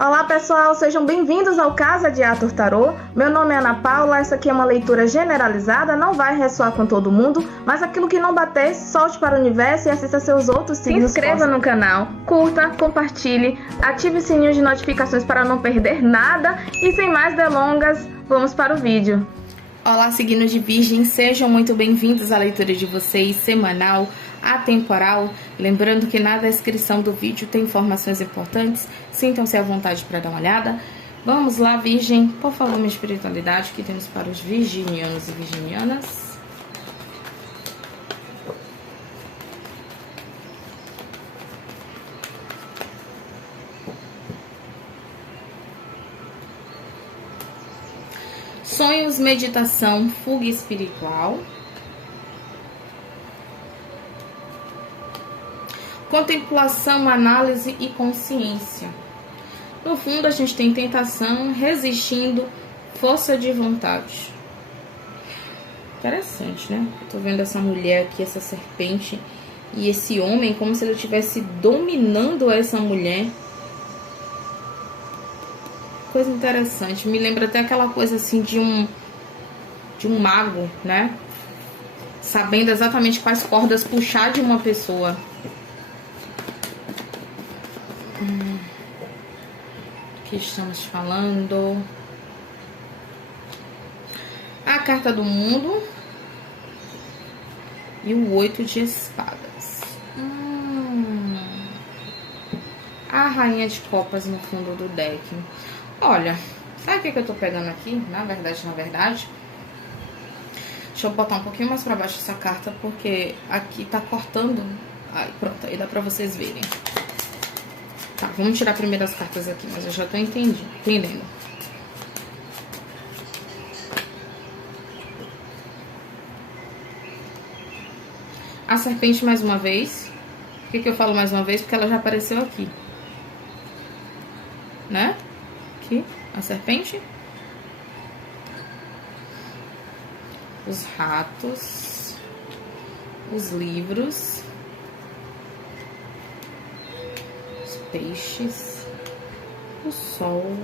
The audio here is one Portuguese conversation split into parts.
Olá pessoal, sejam bem-vindos ao Casa de Arthur Tarô. Meu nome é Ana Paula, essa aqui é uma leitura generalizada, não vai ressoar com todo mundo, mas aquilo que não bater, solte para o universo e assista seus outros signos. Se inscreva no canal, curta, compartilhe, ative o sininho de notificações para não perder nada e sem mais delongas, vamos para o vídeo. Olá, signos de Virgem, sejam muito bem-vindos à leitura de vocês, semanal, atemporal. Lembrando que na descrição do vídeo tem informações importantes, sintam-se à vontade para dar uma olhada. Vamos lá, Virgem, por favor, minha espiritualidade, que temos para os virginianos e virginianas. Sonhos, meditação, fuga espiritual. Contemplação, análise e consciência. No fundo, a gente tem tentação, resistindo, força de vontade. Interessante, né? Eu tô vendo essa mulher aqui, essa serpente, e esse homem como se ele estivesse dominando essa mulher. Coisa interessante, me lembra até aquela coisa assim de um mago, né? Sabendo exatamente quais cordas puxar de uma pessoa. Aqui estamos falando. A carta do mundo e o 8 de espadas. A rainha de copas no fundo do deck. Olha, sabe o que eu tô pegando aqui? Na verdade, deixa eu botar um pouquinho mais pra baixo essa carta, porque aqui tá cortando. Aí, pronto, aí dá pra vocês verem. Tá, vamos tirar primeiro as cartas aqui, mas eu já tô entendendo. A serpente mais uma vez. Por que eu falo mais uma vez? Porque ela já apareceu aqui. Né? Aqui, a serpente. Os ratos. Os livros. Os peixes. O sol.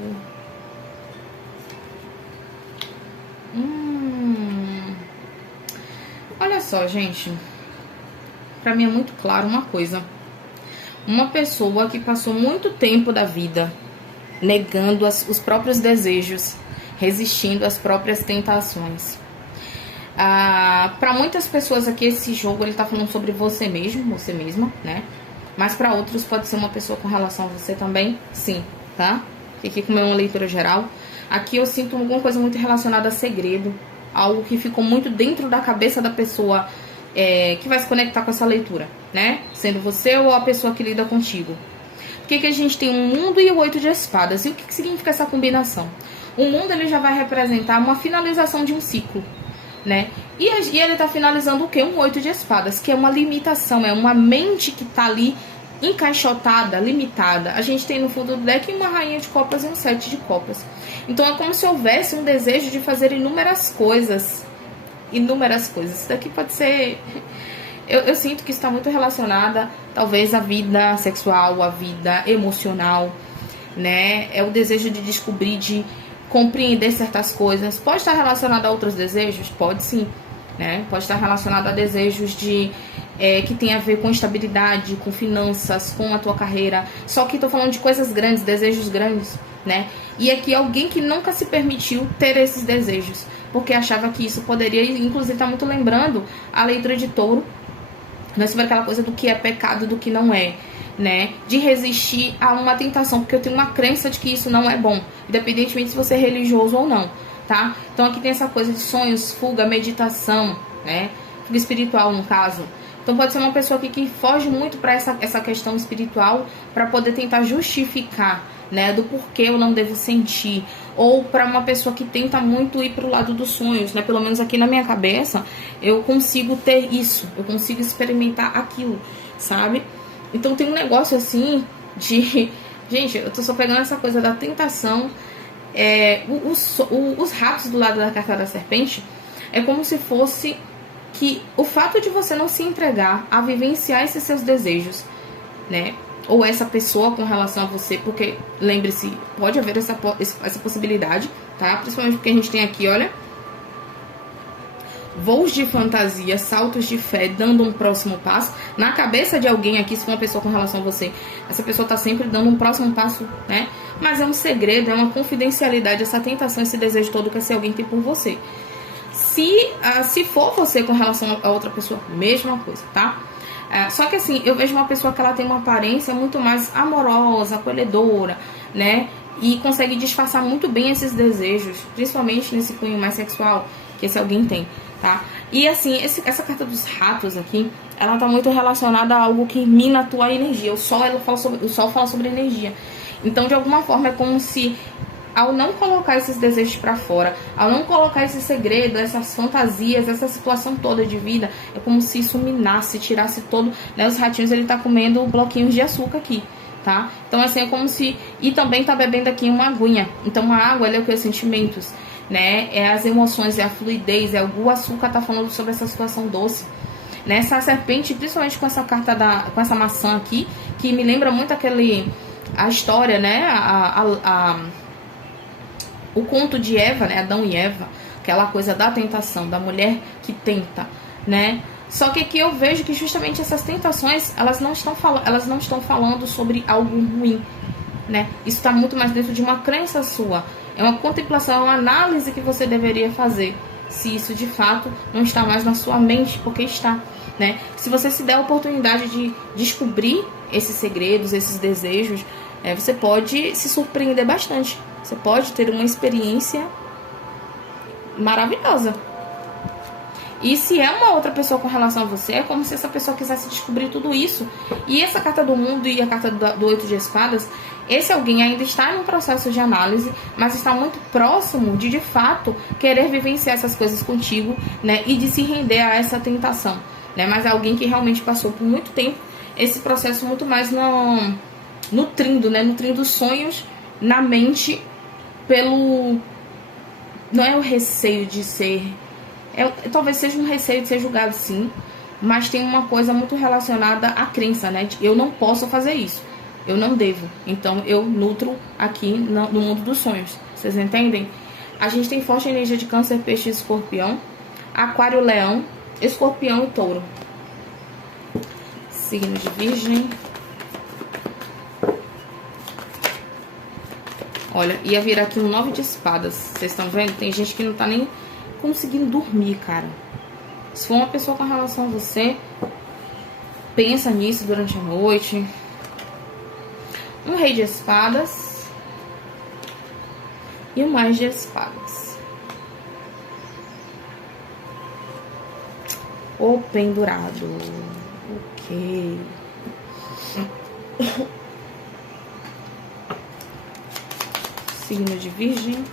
Olha só, gente. Pra mim é muito claro uma coisa. Uma pessoa que passou muito tempo da vida negando os próprios desejos, resistindo às próprias tentações. Para muitas pessoas aqui, esse jogo ele tá falando sobre você mesmo, você mesma, né? Mas para outros pode ser uma pessoa com relação a você também, sim, tá? Aqui como é uma leitura geral. Aqui eu sinto alguma coisa muito relacionada a segredo, algo que ficou muito dentro da cabeça da pessoa que vai se conectar com essa leitura, né? Sendo você ou a pessoa que lida contigo. Por que a gente tem um mundo e o 8 de espadas? E o que significa essa combinação? O mundo ele já vai representar uma finalização de um ciclo, né? E ele está finalizando o quê? Um 8 de espadas, que é uma limitação, é uma mente que está ali encaixotada, limitada. A gente tem no fundo do deck uma rainha de copas e um 7 de copas. Então é como se houvesse um desejo de fazer inúmeras coisas. Inúmeras coisas. Isso daqui pode ser... Eu sinto que está muito relacionada, talvez, à vida sexual, à vida emocional, né? É o desejo de descobrir, de compreender certas coisas. Pode estar relacionado a outros desejos? Pode sim, né? Pode estar relacionado a desejos que tem a ver com estabilidade, com finanças, com a tua carreira. Só que estou falando de coisas grandes, desejos grandes, né? E aqui alguém que nunca se permitiu ter esses desejos, porque achava que isso poderia, inclusive está muito lembrando a leitura de Touro, não é sobre aquela coisa do que é pecado, do que não é, né? De resistir a uma tentação, porque eu tenho uma crença de que isso não é bom, independentemente se você é religioso ou não, tá? Então aqui tem essa coisa de sonhos, fuga, meditação, né? Fuga espiritual, no caso. Então pode ser uma pessoa aqui que foge muito para essa questão espiritual para poder tentar justificar, né, do porquê eu não devo sentir, ou para uma pessoa que tenta muito ir pro lado dos sonhos, né, pelo menos aqui na minha cabeça, eu consigo ter isso, eu consigo experimentar aquilo, sabe? Então tem um negócio assim de... Gente, eu tô só pegando essa coisa da tentação, os ratos do lado da carta da serpente, é como se fosse que o fato de você não se entregar a vivenciar esses seus desejos, né, ou essa pessoa com relação a você, porque, lembre-se, pode haver essa possibilidade, tá? Principalmente porque a gente tem aqui, olha, voos de fantasia, saltos de fé, dando um próximo passo. Na cabeça de alguém aqui, se for uma pessoa com relação a você, essa pessoa tá sempre dando um próximo passo, né? Mas é um segredo, é uma confidencialidade, essa tentação, esse desejo todo que esse alguém tem por você. Se for você com relação a outra pessoa, mesma coisa, tá? Só que assim, eu vejo uma pessoa que ela tem uma aparência muito mais amorosa, acolhedora, né? E consegue disfarçar muito bem esses desejos, principalmente nesse cunho mais sexual que esse alguém tem, tá? E assim, essa carta dos ratos aqui, ela tá muito relacionada a algo que mina a tua energia. O sol fala sobre energia. Então, de alguma forma, é como se, ao não colocar esses desejos pra fora, ao não colocar esse segredo, essas fantasias, essa situação toda de vida, é como se isso minasse, tirasse todo, né? Os ratinhos, ele tá comendo bloquinhos de açúcar aqui, tá? Então, assim, é como se... E também tá bebendo aqui uma aguinha. Então, a água, ela é o que? Os sentimentos, né? É as emoções, é a fluidez, o açúcar tá falando sobre essa situação doce. Nessa serpente, principalmente com essa carta com essa maçã aqui, que me lembra muito a história, né? O conto de Eva, né? Adão e Eva, aquela coisa da tentação, da mulher que tenta, né? Só que aqui eu vejo que justamente essas tentações, elas não estão falando sobre algo ruim, né? Isso está muito mais dentro de uma crença sua. É uma contemplação, é uma análise que você deveria fazer, se isso de fato não está mais na sua mente, porque está, né? Se você se der a oportunidade de descobrir esses segredos, esses desejos, você pode se surpreender bastante. Você pode ter uma experiência maravilhosa. E se é uma outra pessoa com relação a você, é como se essa pessoa quisesse descobrir tudo isso. E essa carta do mundo e a carta do 8 de espadas, esse alguém ainda está em um processo de análise, mas está muito próximo de fato, querer vivenciar essas coisas contigo, né? E de se render a essa tentação, né? Mas é alguém que realmente passou por muito tempo esse processo muito mais nutrindo, né? Nutrindo sonhos na mente pelo... Não é o receio de ser... talvez seja um receio de ser julgado, sim, mas tem uma coisa muito relacionada à crença, né? Eu não posso fazer isso, eu não devo, então eu nutro aqui no mundo dos sonhos. Vocês entendem? A gente tem forte energia de Câncer, Peixe e Escorpião, Aquário, Leão, Escorpião e Touro. Signo de Virgem. Olha, ia vir aqui um 9 de espadas. Vocês estão vendo? Tem gente que não tá nem conseguindo dormir, cara. Se for uma pessoa com relação a você, pensa nisso durante a noite. Um Rei de Espadas e um Mais de Espadas. O Pendurado. Ok. Signo de Virgem.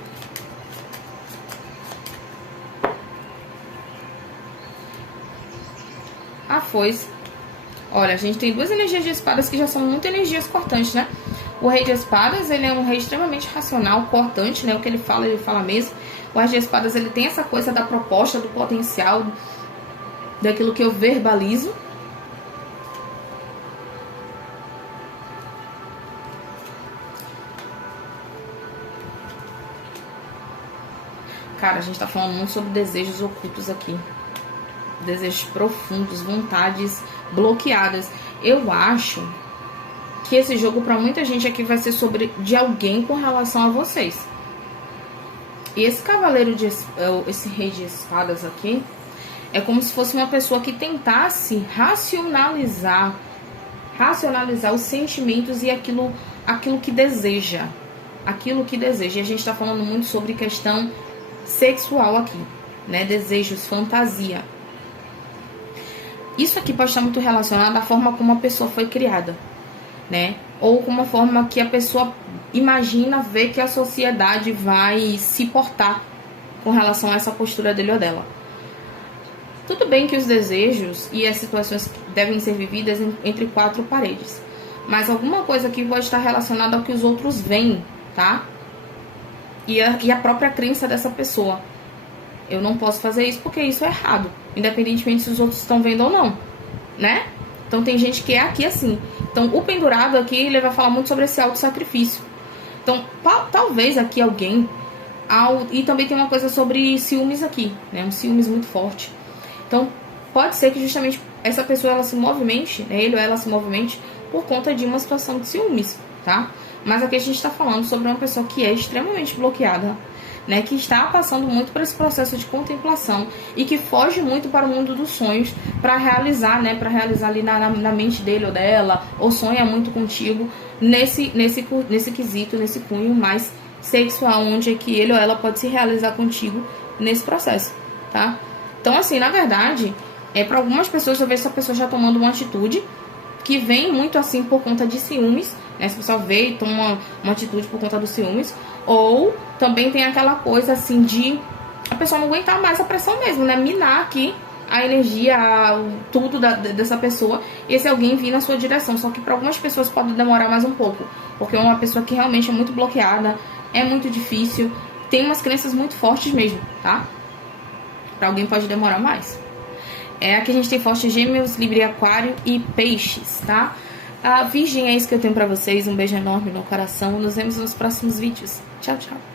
A Foice. Olha, a gente tem duas energias de espadas que já são muito energias cortantes, né? O Rei de Espadas, ele é um rei extremamente racional, cortante, né? O que ele fala mesmo. O As de Espadas, ele tem essa coisa da proposta, do potencial, daquilo que eu verbalizo. Cara, a gente tá falando muito sobre desejos ocultos aqui. Desejos profundos, vontades bloqueadas. Eu acho que esse jogo pra muita gente aqui vai ser sobre de alguém com relação a vocês. E esse cavaleiro esse Rei de Espadas aqui é como se fosse uma pessoa que tentasse racionalizar os sentimentos e aquilo que deseja. Aquilo que deseja. E a gente tá falando muito sobre questão sexual aqui, né? Desejos, fantasia. Isso aqui pode estar muito relacionado à forma como a pessoa foi criada, né? Ou com uma forma que a pessoa imagina ver que a sociedade vai se portar com relação a essa postura dele ou dela. Tudo bem que os desejos e as situações devem ser vividas entre quatro paredes, mas alguma coisa aqui pode estar relacionada ao que os outros veem, tá? E a própria crença dessa pessoa. Eu não posso fazer isso porque isso é errado, independentemente se os outros estão vendo ou não, né? Então tem gente que é aqui assim, Então, o pendurado aqui, ele vai falar muito sobre esse autossacrifício. Então, talvez aqui alguém... E também tem uma coisa sobre ciúmes aqui, né? Um ciúmes muito forte. Então, pode ser que justamente essa pessoa, ela se movimente, né? Ele ou ela se movimente por conta de uma situação de ciúmes, tá? Mas aqui a gente está falando sobre uma pessoa que é extremamente bloqueada, né, que está passando muito por esse processo de contemplação e que foge muito para o mundo dos sonhos para realizar, né, para realizar ali na mente dele ou dela, ou sonha muito contigo nesse quesito, nesse cunho mais sexual, onde é que ele ou ela pode se realizar contigo nesse processo, tá? Então, assim, na verdade, para algumas pessoas eu vejo essa pessoa já tomando uma atitude que vem muito assim por conta de ciúmes, né? Essa pessoa vê e toma uma atitude por conta dos ciúmes. Ou também tem aquela coisa assim de a pessoa não aguentar mais a pressão mesmo, né? Minar aqui a energia, tudo dessa pessoa, e esse alguém vir na sua direção. Só que para algumas pessoas pode demorar mais um pouco, porque é uma pessoa que realmente é muito bloqueada, é muito difícil, tem umas crenças muito fortes mesmo, tá? Para alguém pode demorar mais. Aqui a gente tem forte Gêmeos, Libra, Aquário e Peixes, tá? A Virgem é isso que eu tenho pra vocês. Um beijo enorme no coração. Nos vemos nos próximos vídeos. Tchau, tchau.